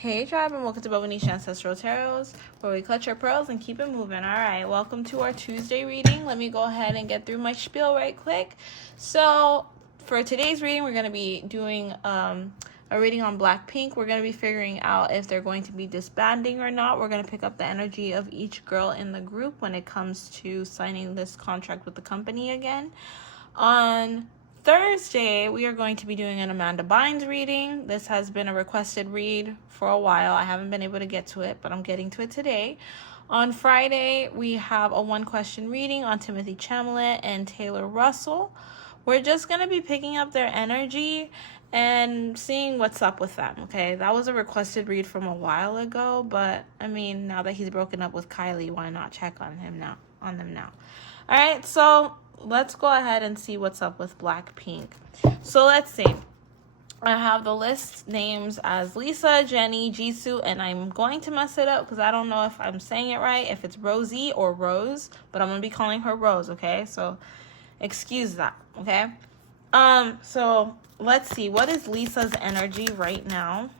Hey tribe, and welcome to Bobo-Nesha Ancestral Tarots, where we clutch our pearls and keep it moving. Alright, welcome to our Tuesday reading. Let me go ahead and get through my spiel right quick. So, for today's reading, we're going to be doing a reading on Blackpink. We're going to be figuring out if they're going to be disbanding or not. We're going to pick up the energy of each girl in the group when it comes to signing this contract with the company again. On Thursday, we are going to be doing an Amanda Bynes reading. This has been a requested read for a while. I haven't been able to get to it, but I'm getting to it today. On Friday, we have a one-question reading on Timothy Chalamet and Taylor Russell. We're just going to be picking up their energy and seeing what's up with them, okay? That was a requested read from a while ago, but, I mean, now that he's broken up with Kylie, why not check on them now? All right, so let's go ahead and see what's up with Blackpink. So let's see. I have the list names as Lisa, Jennie, Jisoo, and I'm going to mess it up because I don't know if I'm saying it right, if it's Rosie or Rose, but I'm going to be calling her Rose, okay? So excuse that, okay? So let's see. What is Lisa's energy right now?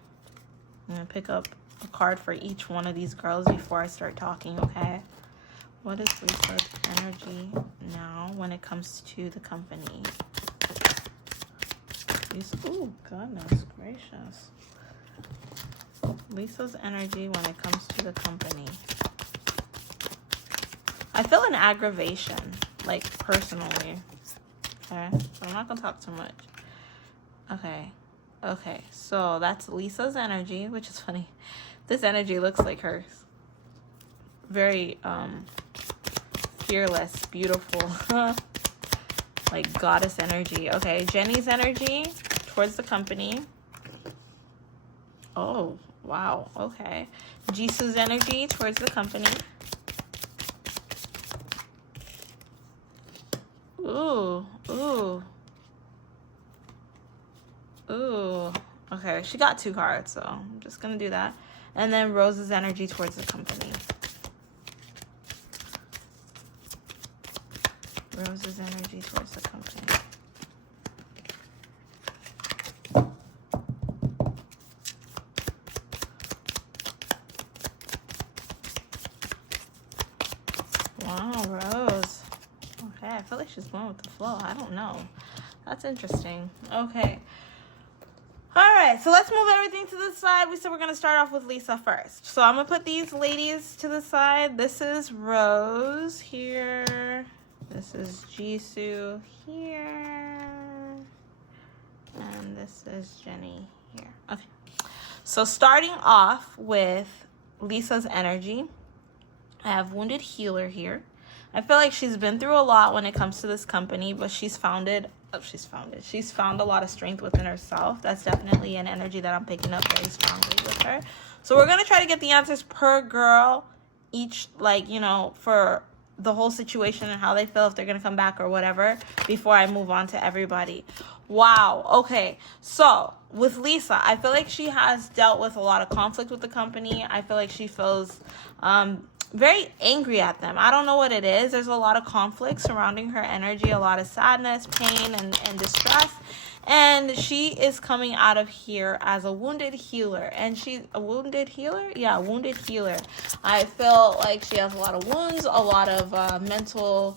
I'm going to pick up a card for each one of these girls before I start talking, okay? What is Lisa's energy now when it comes to the company? Oh, goodness gracious. Lisa's energy when it comes to the company. I feel an aggravation, like, personally. Okay, so I'm not going to talk too much. Okay, so that's Lisa's energy, which is funny. This energy looks like hers. Very, fearless, beautiful, like goddess energy. Okay, Jennie's energy towards the company. Oh, wow, okay. Jisoo's energy towards the company. Ooh. Okay, she got 2 cards, so I'm just gonna do that. And then Rose's energy towards the company. Rose's energy towards the company. Wow, Rose. Okay, I feel like she's going with the flow. I don't know. That's interesting. Okay. Alright, so let's move everything to the side. We said we're going to start off with Lisa first. So I'm going to put these ladies to the side. This is Rose here. This is Jisoo here. And this is Jennie here. Okay. So starting off with Lisa's energy, I have Wounded Healer here. I feel like she's been through a lot when it comes to this company, but she's found a lot of strength within herself. That's definitely an energy that I'm picking up very strongly with her. So we're going to try to get the answers per girl, each, like, you know, for the whole situation and how they feel, if they're going to come back or whatever, before I move on to everybody. Wow. Okay. So with Lisa, I feel like she has dealt with a lot of conflict with the company. I feel like she feels very angry at them. I don't know what it is. There's a lot of conflict surrounding her energy, a lot of sadness, pain, and distress. And she is coming out of here as a wounded healer. And she's a wounded healer? Yeah, wounded healer. I feel like she has a lot of wounds, a lot of mental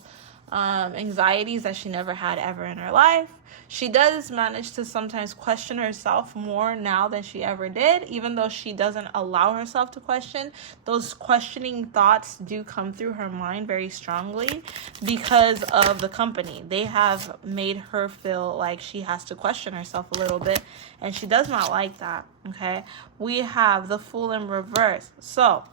anxieties that she never had ever in her life. She does manage to sometimes question herself more now than she ever did, even though she doesn't allow herself to question. Those questioning thoughts do come through her mind very strongly because of the company. They have made her feel like she has to question herself a little bit, and she does not like that, okay? We have the Fool in reverse. So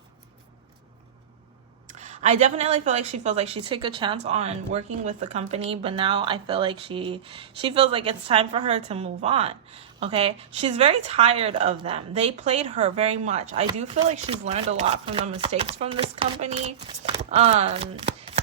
I definitely feel like she feels like she took a chance on working with the company, but now I feel like she feels like it's time for her to move on, okay? She's very tired of them. They played her very much. I do feel like she's learned a lot from the mistakes from this company.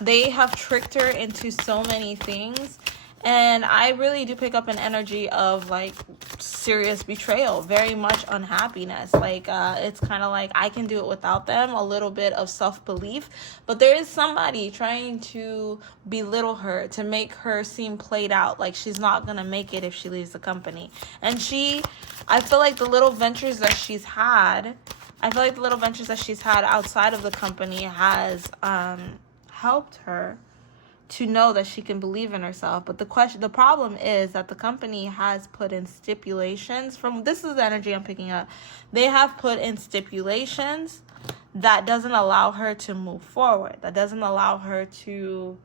They have tricked her into so many things, And I really do pick up an energy of like serious betrayal, very much unhappiness. Like it's kind of like I can do it without them, a little bit of self-belief, but there is somebody trying to belittle her, to make her seem played out, like she's not gonna make it if she leaves the company. And I feel like the little ventures that she's had, outside of the company has helped her to know that she can believe in herself. But the problem is that the company has put in stipulations. This is the energy I'm picking up. They have put in stipulations that doesn't allow her to move forward, that doesn't allow her to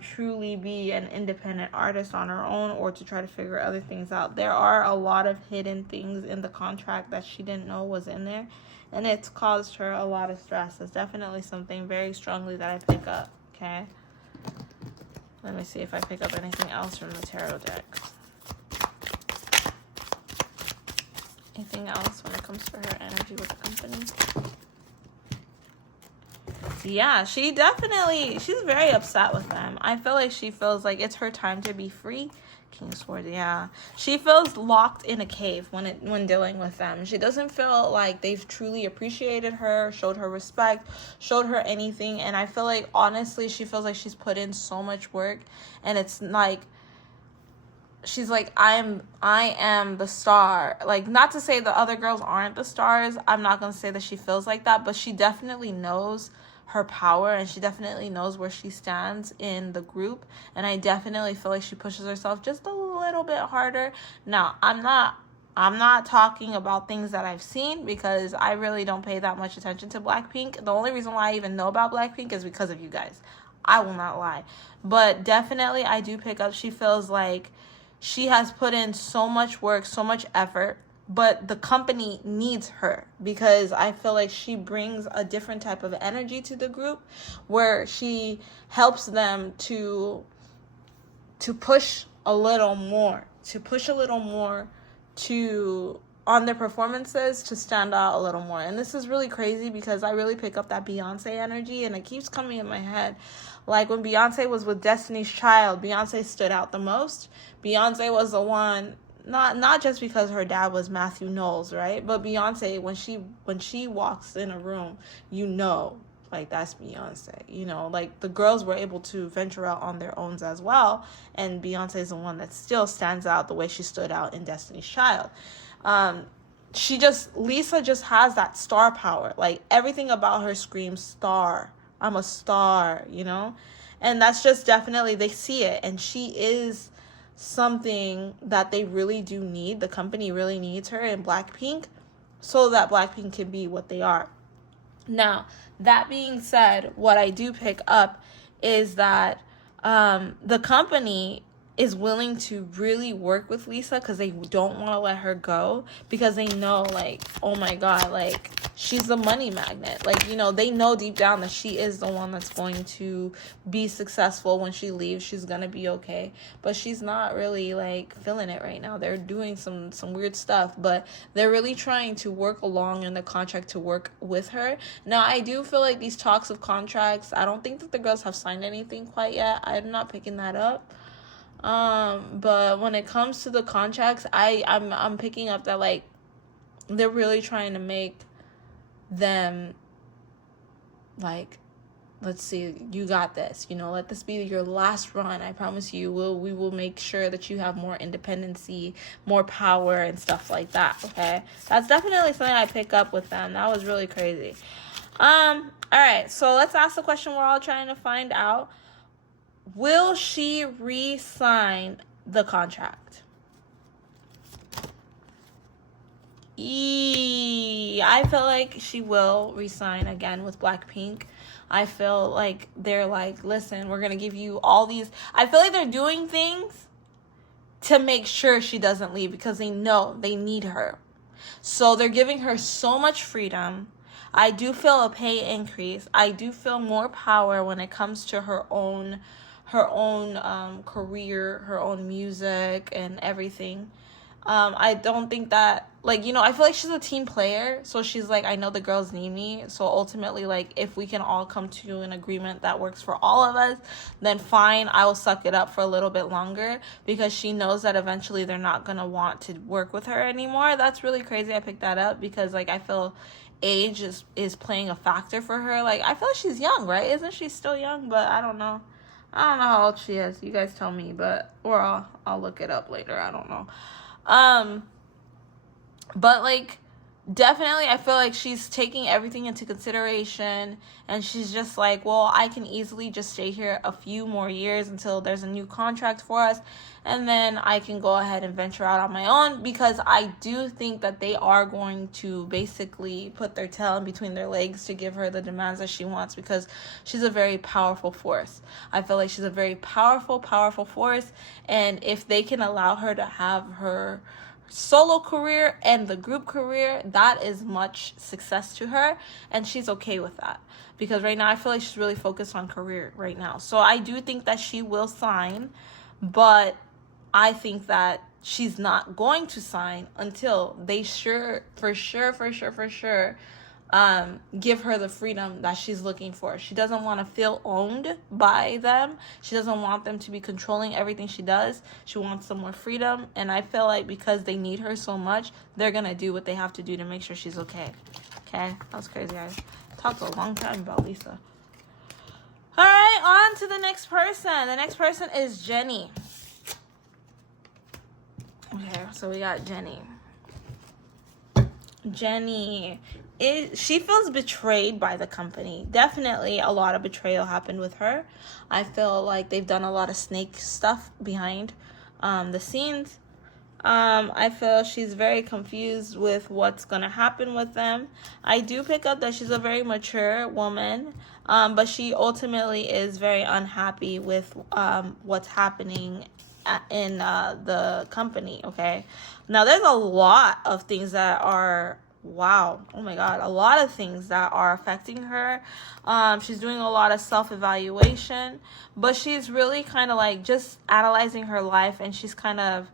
truly be an independent artist on her own, or to try to figure other things out. There are a lot of hidden things in the contract that she didn't know was in there, and it's caused her a lot of stress. It's definitely something very strongly that I pick up. Okay, let me see if I pick up anything else from the tarot decks. Anything else when it comes to her energy with the company? Yeah, she's very upset with them. I feel like she feels like it's her time to be free. King of Swords, yeah. She feels locked in a cave when dealing with them. She doesn't feel like they've truly appreciated her, showed her respect, showed her anything. And I feel like, honestly, she feels like she's put in so much work. And it's like, she's like, I am the star. Like, not to say the other girls aren't the stars. I'm not going to say that she feels like that. But she definitely knows her power, and she definitely knows where she stands in the group. And I definitely feel like she pushes herself just a little bit harder. Now, I'm not talking about things that I've seen, because I really don't pay that much attention to Blackpink. The only reason why I even know about Blackpink is because of you guys. I will not lie. But definitely I do pick up, she feels like she has put in so much work, so much effort, but the company needs her, because I feel like she brings a different type of energy to the group, where she helps them to push a little more, on their performances, to stand out a little more. And this is really crazy, because I really pick up that Beyonce energy, and it keeps coming in my head. Like when Beyonce was with Destiny's Child, Beyonce stood out the most. Beyonce was the one, not just because her dad was Matthew Knowles, right? But Beyonce, when she walks in a room, like, that's Beyonce. Like, the girls were able to venture out on their own as well, and Beyonce is the one that still stands out the way she stood out in Destiny's Child. Lisa just has that star power. Like, everything about her screams star. I'm a star, and that's just definitely, they see it, and she is something that they really do need. The company really needs her in Blackpink, so that Blackpink can be what they are. Now, that being said, what I do pick up is that the company is willing to really work with Lisa, because they don't want to let her go, because they know, like, oh my God, like, she's the money magnet. Like, they know deep down that she is the one that's going to be successful. When she leaves, she's gonna be okay, but she's not really, like, feeling it right now. They're doing some weird stuff, but they're really trying to work along in the contract to work with her. Now, I do feel like these talks of contracts, I don't think that the girls have signed anything quite yet. I'm not picking that up. But when it comes to the contracts, I'm picking up that, like, they're really trying to make them, like, let's see, you got this, let this be your last run. I promise you, we will make sure that you have more independency, more power, and stuff like that. Okay, that's definitely something I pick up with them. That was really crazy. All right, so let's ask the question we're all trying to find out. Will she re-sign the contract? I feel like she will re-sign again with Blackpink. I feel like they're like, listen, we're going to give you all these. I feel like they're doing things to make sure she doesn't leave, because they know they need her. So they're giving her so much freedom. I do feel a pay increase. I do feel more power when it comes to her own career, her own music, and everything. I don't think that, like, I feel like she's a team player. So she's like, I know the girls need me. So ultimately, like, if we can all come to an agreement that works for all of us, then fine, I will suck it up for a little bit longer, because she knows that eventually they're not going to want to work with her anymore. That's really crazy. I picked that up because, like, I feel age is playing a factor for her. Like, I feel like she's young, right? Isn't she still young? But I don't know. I don't know how old she is. You guys tell me, or I'll look it up later. I don't know. But like, definitely I feel like she's taking everything into consideration, and she's just like, well, I can easily just stay here a few more years until there's a new contract for us, and then I can go ahead and venture out on my own, because I do think that they are going to basically put their tail in between their legs to give her the demands that she wants, because she's a very powerful force. I feel like she's a very powerful force, and if they can allow her to have her solo career and the group career, that is much success to her, and she's okay with that, because right now I feel like she's really focused on career right now. So I do think that she will sign, but I think that she's not going to sign until they for sure give her the freedom that she's looking for. She doesn't want to feel owned by them. She doesn't want them to be controlling everything she does. She wants some more freedom, and I feel like because they need her so much, they're gonna do what they have to do to make sure she's okay. Okay, that was crazy. I talked a long time about Lisa. All right, on to the next person. The next person is Jennie. Okay, so we got Jennie. She feels betrayed by the company. Definitely a lot of betrayal happened with her. I feel like they've done a lot of snake stuff behind the scenes. I feel she's very confused with what's going to happen with them. I do pick up that she's a very mature woman, but she ultimately is very unhappy with what's happening in the company, okay? Now, there's a lot of things that are, wow, oh my God, a lot of things that are affecting her. She's doing a lot of self-evaluation, but she's really kind of like just analyzing her life, and she's kind of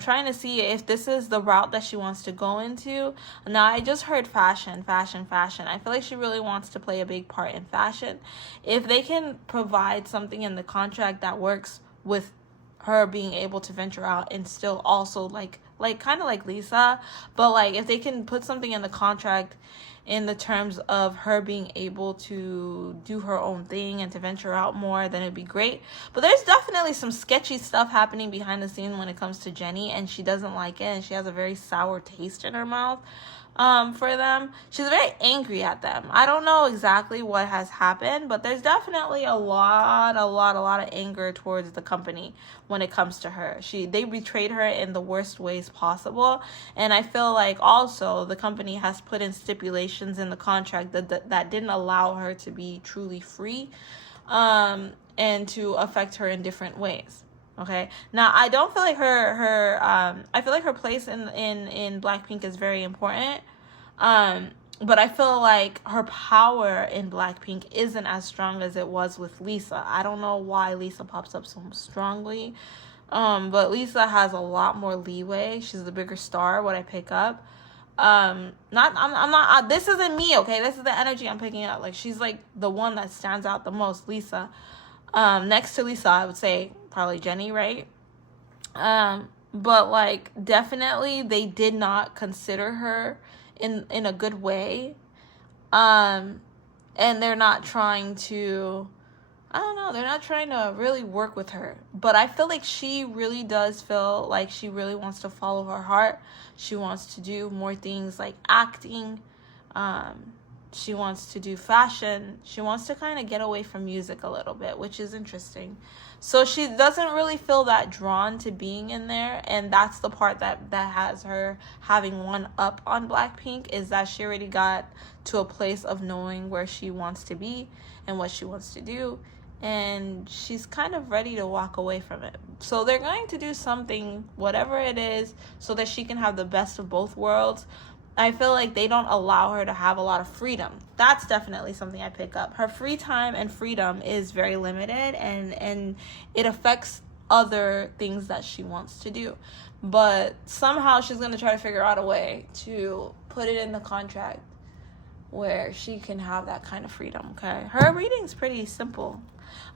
trying to see if this is the route that she wants to go into. Now, I just heard fashion. I feel like she really wants to play a big part in fashion. If they can provide something in the contract that works with her being able to venture out and still also like kind of like Lisa, but like if they can put something in the contract in the terms of her being able to do her own thing and to venture out more, then it'd be great. But there's definitely some sketchy stuff happening behind the scenes when it comes to Jennie, and she doesn't like it, and she has a very sour taste in her mouth for them. She's very angry at them. I don't know exactly what has happened, but there's definitely a lot of anger towards the company when it comes to her. They betrayed her in the worst ways possible, and I feel like also the company has put in stipulations in the contract that didn't allow her to be truly free, and to affect her in different ways. Okay. Now, I don't feel like I feel like her place in Blackpink is very important. But I feel like her power in Blackpink isn't as strong as it was with Lisa. I don't know why Lisa pops up so strongly. But Lisa has a lot more leeway. She's the bigger star, what I pick up. I'm not, this isn't me, okay? This is the energy I'm picking up. Like, she's like the one that stands out the most, Lisa. Next to Lisa, I would say probably Jennie, right? But like definitely they did not consider her in a good way. And they're not trying to, I don't know, they're not trying to really work with her. But I feel like she really does feel like she really wants to follow her heart. She wants to do more things like acting. She wants to do fashion. She wants to kind of get away from music a little bit, which is interesting. So she doesn't really feel that drawn to being in there. And that's the part that has her having one up on Blackpink, is that she already got to a place of knowing where she wants to be and what she wants to do. And she's kind of ready to walk away from it. So they're going to do something, whatever it is, so that she can have the best of both worlds. I feel like they don't allow her to have a lot of freedom. That's definitely something I pick up. Her free time and freedom is very limited, and it affects other things that she wants to do. But somehow she's going to try to figure out a way to put it in the contract where she can have that kind of freedom, okay? Her reading's pretty simple.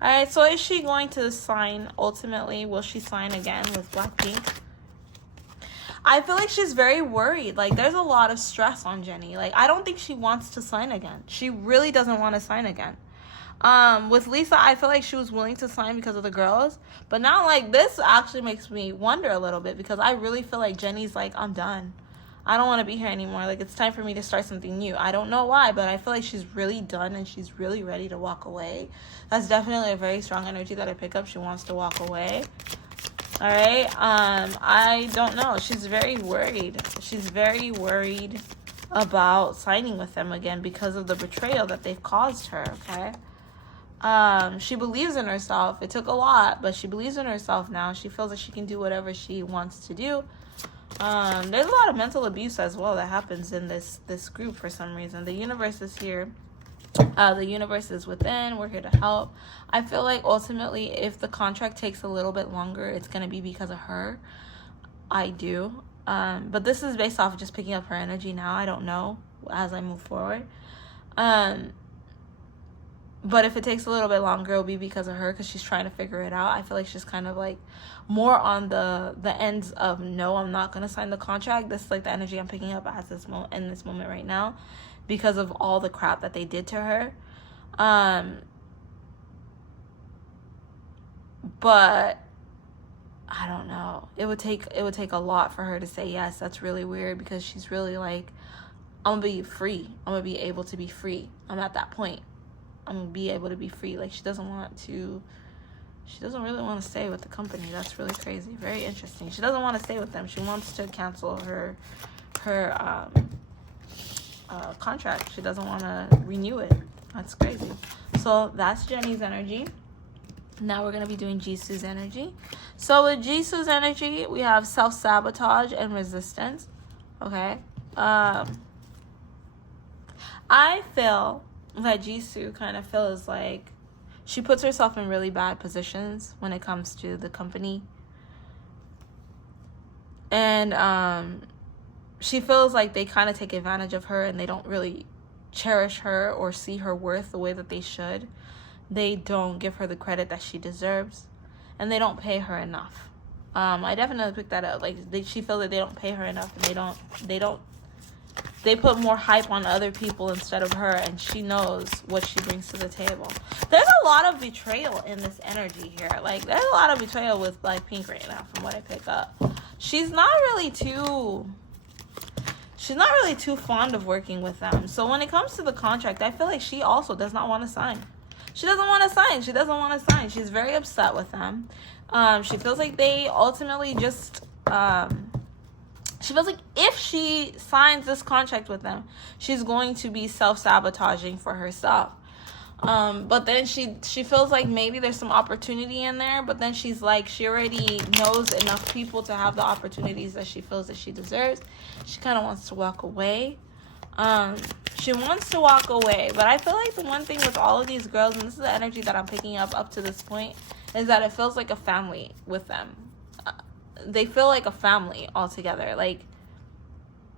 All right, so is she going to sign ultimately? Will she sign again with Blackpink? I feel like she's very worried. Like, there's a lot of stress on Jennie. Like, I don't think she wants to sign again. She really doesn't want to sign again. With Lisa, I feel like she was willing to sign because of the girls. But now, like, this actually makes me wonder a little bit, because I really feel like Jennie's like, I'm done. I don't want to be here anymore. Like, it's time for me to start something new. I don't know why, but I feel like she's really done and she's really ready to walk away. That's definitely a very strong energy that I pick up. She wants to walk away. All right. I don't know. She's very worried. She's very worried about signing with them again because of the betrayal that they've caused her. Okay. She believes in herself. It took a lot, but she believes in herself now. She feels that she can do whatever she wants to do. There's a lot of mental abuse as well that happens in this group for some reason. The universe is here. The universe is within. We're here to help. I feel like ultimately, if the contract takes a little bit longer, it's going to be because of her. I do. But this is based off of just picking up her energy now. I don't know as I move forward. But if it takes a little bit longer, it'll be because of her, because she's trying to figure it out. I feel like she's kind of like more on the ends of, no, I'm not going to sign the contract. This is like the energy I'm picking up at this in this moment right now, because of all the crap that they did to her. But I don't know. It would take a lot for her to say yes. That's really weird, because she's really like, I'm going to be free. I'm going to be able to be free. I'm at that point. I'm going to be able to be free. Like, she doesn't really want to stay with the company. That's really crazy. Very interesting. She doesn't want to stay with them. She wants to cancel her contract. She doesn't want to renew it. That's crazy. So that's Jennie's energy. Now we're going to be doing Jisoo's energy. So with Jisoo's energy, we have self-sabotage and resistance. Okay. I feel that Jisoo kind of feels like she puts herself in really bad positions when it comes to the company. And she feels like they kind of take advantage of her, and they don't really cherish her or see her worth the way that they should. They don't give her the credit that she deserves, and they don't pay her enough. I definitely picked that up. Like, she feels that they don't pay her enough, and they put more hype on other people instead of her, and she knows what she brings to the table. There's a lot of betrayal in this energy here. Like, there's a lot of betrayal with Blackpink right now, from what I pick up. She's not really too fond of working with them. So when it comes to the contract, I feel like she also does not want to sign. She doesn't want to sign. She's very upset with them. She feels like they ultimately just... she feels like if she signs this contract with them, she's going to be self-sabotaging for herself. But then she feels like maybe there's some opportunity in there, but then she's like, she already knows enough people to have the opportunities that she feels that she deserves. She kind of wants to walk away. She wants to walk away, but I feel like the one thing with all of these girls, and this is the energy that I'm picking up to this point, is that it feels like a family with them. They feel like a family altogether. Like,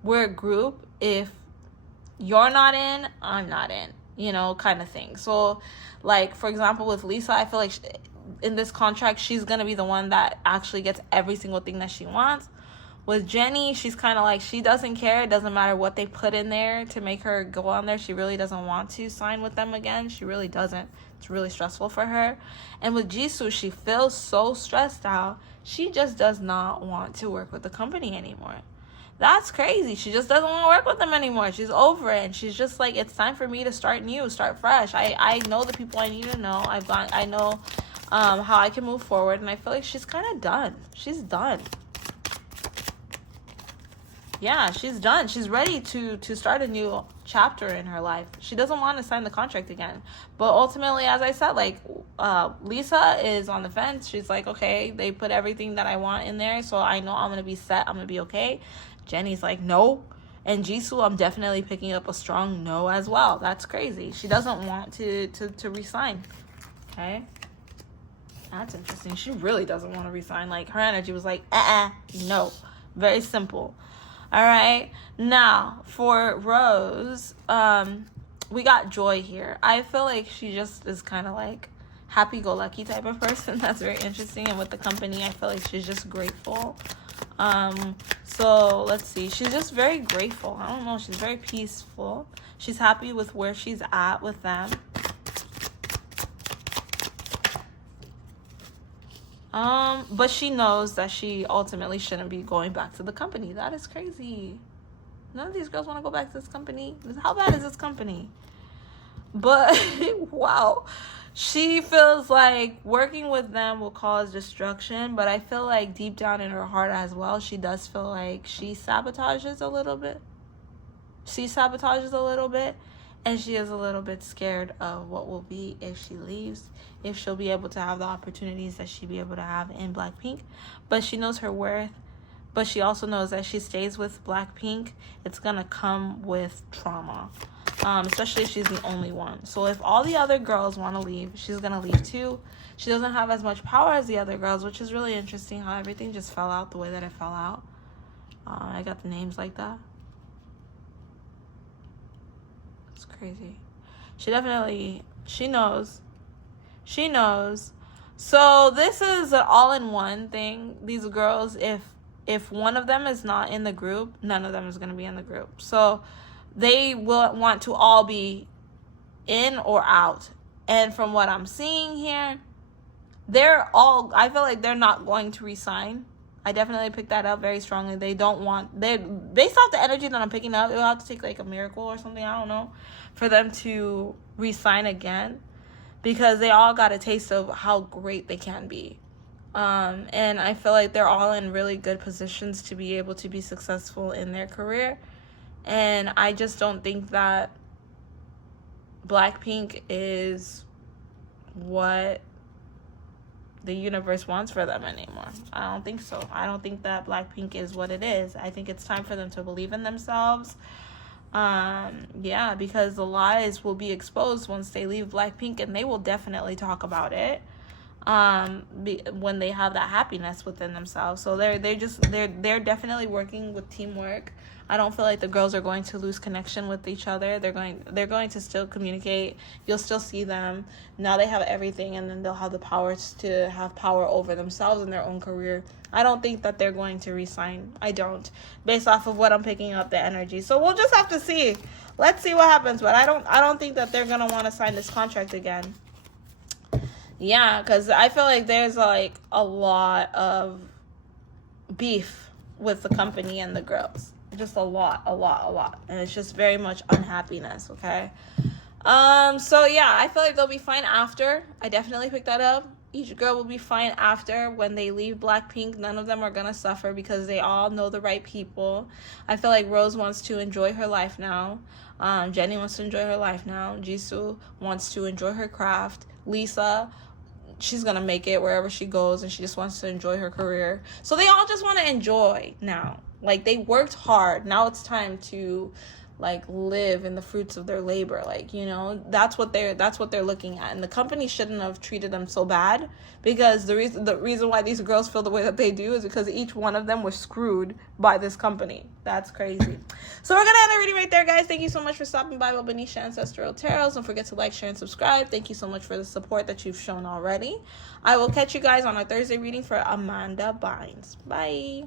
we're a group. If you're not in, I'm not in, kind of thing. So, like, for example, with Lisa, I feel like in this contract, she's going to be the one that actually gets every single thing that she wants. With Jennie, she's kind of like, she doesn't care. It doesn't matter what they put in there to make her go on there. She really doesn't want to sign with them again. She really doesn't. It's really stressful for her. And with Jisoo, she feels so stressed out. She just does not want to work with the company anymore. That's crazy. She just doesn't want to work with them anymore. She's over it. And she's just like, it's time for me to start new, start fresh. I know the people I need to know. I know how I can move forward. And I feel like she's kind of done. She's done. Yeah, she's done. She's ready to start a new chapter in her life. She doesn't want to sign the contract again. But ultimately, as I said, like, Lisa is on the fence. She's like, okay, they put everything that I want in there, so I know I'm going to be set. I'm going to be okay. Jennie's like, no. And Jisoo, I'm definitely picking up a strong no as well. That's crazy. She doesn't want to resign. Okay? That's interesting. She really doesn't want to resign. Like, her energy was like, no. Very simple. All right. Now, for Rose, we got Joy here. I feel like she just is kind of like happy-go-lucky type of person. That's very interesting. And with the company, I feel like she's just grateful. So let's see. She's just very grateful. I don't know. She's very peaceful. She's happy with where she's at with them. But she knows that she ultimately shouldn't be going back to the company. That is crazy. None of these girls want to go back to this company. How bad is this company? But, wow. She feels like working with them will cause destruction. But I feel like deep down in her heart as well, she does feel like she sabotages a little bit. And she is a little bit scared of what will be if she leaves, if she'll be able to have the opportunities that she'll be able to have in Blackpink. But she knows her worth. But she also knows that if she stays with Blackpink, it's going to come with trauma, especially if she's the only one. So if all the other girls want to leave, she's going to leave too. She doesn't have as much power as the other girls, which is really interesting how everything just fell out the way that it fell out. I got the names like that. Crazy. She knows. So this is an all-in-one thing. These girls, if one of them is not in the group, none of them is going to be in the group. So they will want to all be in or out. And from what I'm seeing here, I feel like they're not going to resign. I definitely picked that up very strongly. They don't want, based off the energy that I'm picking up, it'll have to take like a miracle or something, I don't know, for them to re-sign again, because they all got a taste of how great they can be. And I feel like they're all in really good positions to be able to be successful in their career. And I just don't think that Blackpink is what the universe wants for them anymore. I don't think so. I don't think that Blackpink is what it is. I think it's time for them to believe in themselves. Yeah, because the lies will be exposed once they leave Blackpink, and they will definitely talk about it when they have that happiness within themselves. So they're definitely working with teamwork. I don't feel like the girls are going to lose connection with each other. They're going to still communicate. You'll still see them. Now they have everything, and then they'll have the power to have power over themselves in their own career. I don't think that they're going to resign. I don't, based off of what I'm picking up the energy. So we'll just have to see. Let's see what happens. But I don't think that they're gonna want to sign this contract again. Yeah, because I feel like there's like a lot of beef with the company and the girls. Just a lot. And it's just very much unhappiness, okay? So yeah, I feel like they'll be fine after. I definitely picked that up. Each girl will be fine after when they leave Blackpink. None of them are going to suffer because they all know the right people. I feel like Rose wants to enjoy her life now. Jennie wants to enjoy her life now. Jisoo wants to enjoy her craft. Lisa, she's going to make it wherever she goes, and she just wants to enjoy her career. So they all just want to enjoy now. Like, they worked hard. Now it's time to like live in the fruits of their labor. Like, you know, that's what they're looking at. And the company shouldn't have treated them so bad, because the reason why these girls feel the way that they do is because each one of them was screwed by this company. That's crazy. So we're gonna end the reading right there, guys. Thank you so much for stopping by Bobo-Nesha Ancestral Tarot. Don't forget to like, share, and subscribe. Thank you so much for the support that you've shown already. I will catch you guys on our Thursday reading for Amanda Bynes. Bye.